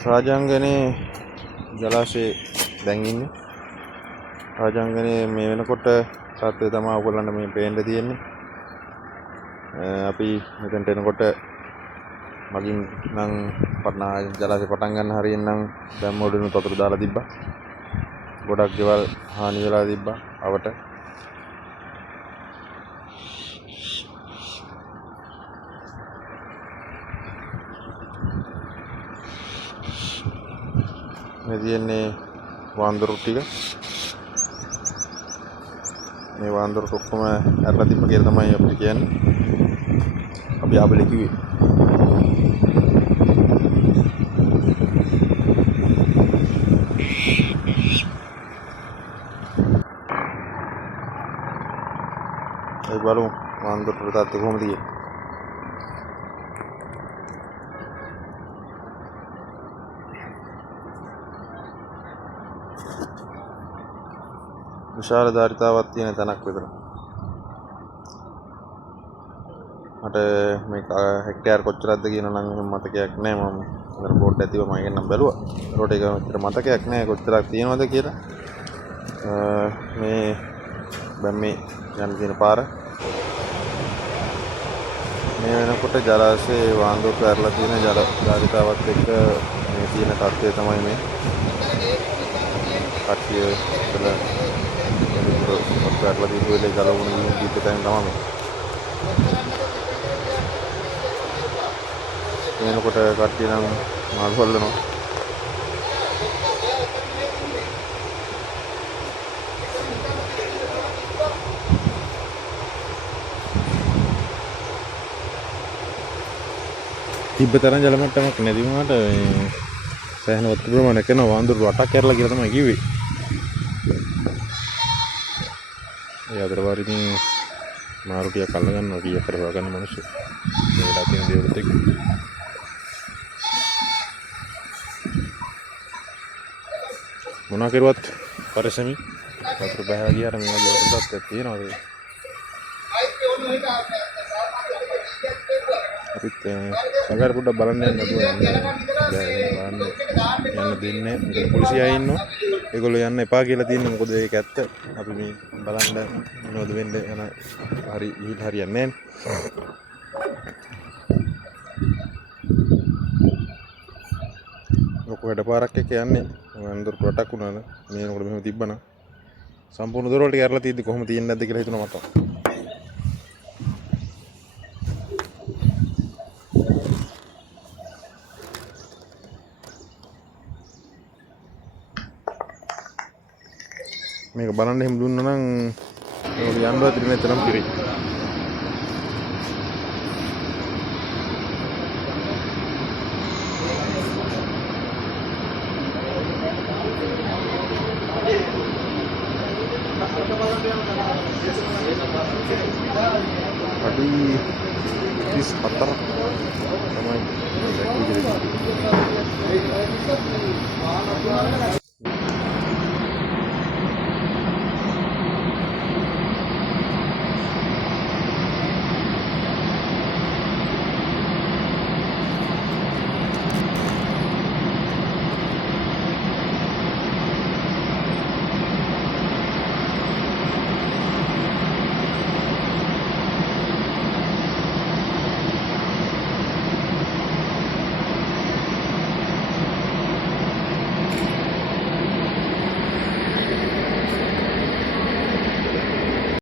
රාජාංගනේ ජලාශයේ දැන් ඉන්නේ. රාජාංගනේ මේ වෙනකොට තත්ත්වය තමයි ඔයගොල්ලන්ට මේ පේන්න තියෙන්නේ. අපි මෙතනට එනකොට මගින් නම් පටනා ජලාශය පටන් ගන්න හරියෙන් නම් දැන් මොඩිනු වතුර දාලා තිබ්බා. ගොඩක් ගෙවල් හානි වෙලා තිබ්බා අවට. මේ තියෙන්නේ වාන්දරු ටික. මේ වාන්දරු ඔක්කොම ඇරලා තිබ්බ කියලා තමයි අපිට කියන්නේ. අපි ආබලේ කිව්වේ. ඒ බලමු වාන්දරු තාත්තේ කොහොමද කියන්නේ. විශාල ධාරිතාවක් තියෙන තැනක් විතර. මට මේක හෙක්ටයාර් කොච්චරක්ද කියන නම් එහෙම මතකයක් නැහැ. මම අර බෝඩ් ඇතිව මම ඒක නම් බැලුවා. ඒකට ඒක විතර මතකයක් නැහැ කොච්චරක් තියෙනවද කියලා. මේ දැන් මේ යන තියෙන පාර මේ වෙනකොට ජලාශයේ වාන්දුවක ඇරලා තියෙන ජල ධාරිතාවත් එක්ක මේ තියෙන තත්ත්වය තමයි මේ. කට්ටිය ඉතල ඔක්කොටලා දීපුවල ගලවුණු දීපතෙන් තමයි මේ වෙනකොට කට්ටිය නම් මාළු හොල්ලනවා. තිබ්බතරන් ජල මට්ටමක් නැති වුණාට සෑහෙන වතුර ප්‍රමාණයක් කරන වාන්දුරු 8ක් කරලා කියලා තමයි කිව්වේ. ඒ අතර වාරින් මාරු ටිකක් අල්ල ගන්නවා කීයක් කර හොයා ගන්න මිනිස්සු. මේ වෙලාවට තියෙන දේවලුත් එක්ක. මොනවා කරුවත් පරිස්සමින් වතුර බහලා ගියාට මේ වගේ වතුර තත්ත්වයක් තියෙනවා. අපිත් සංගාර පොඩ්ඩක් බලන්න යන්න නතුව යන්න දෙන්නේ. මොකද පොලිසියයි ඉන්නවා. ඒගොල්ලෝ යන්න එපා කියලා තියෙනවා. මොකද ඒක ඇත්ත. අපි මේ බලන්න මොනවද වෙන්නේ යන හරි හරියන්නේ නැහැ. ලොකු වැඩපාරක් එක යන්නේ වන්දර රටක් වුණාද මේ වෙනකොට මෙහෙම තිබ්බනම් සම්පූර්ණ දොර වලට ඇරලා තියෙද්දි කොහොම තියෙන්නේ නැද්ද කියලා හිතුණා මට. මේක බලන්න එහෙම දුන්නා නම් ඒක යන්නවත් ඉන්නේ තරම් පිරි. අඩි 34 තමයි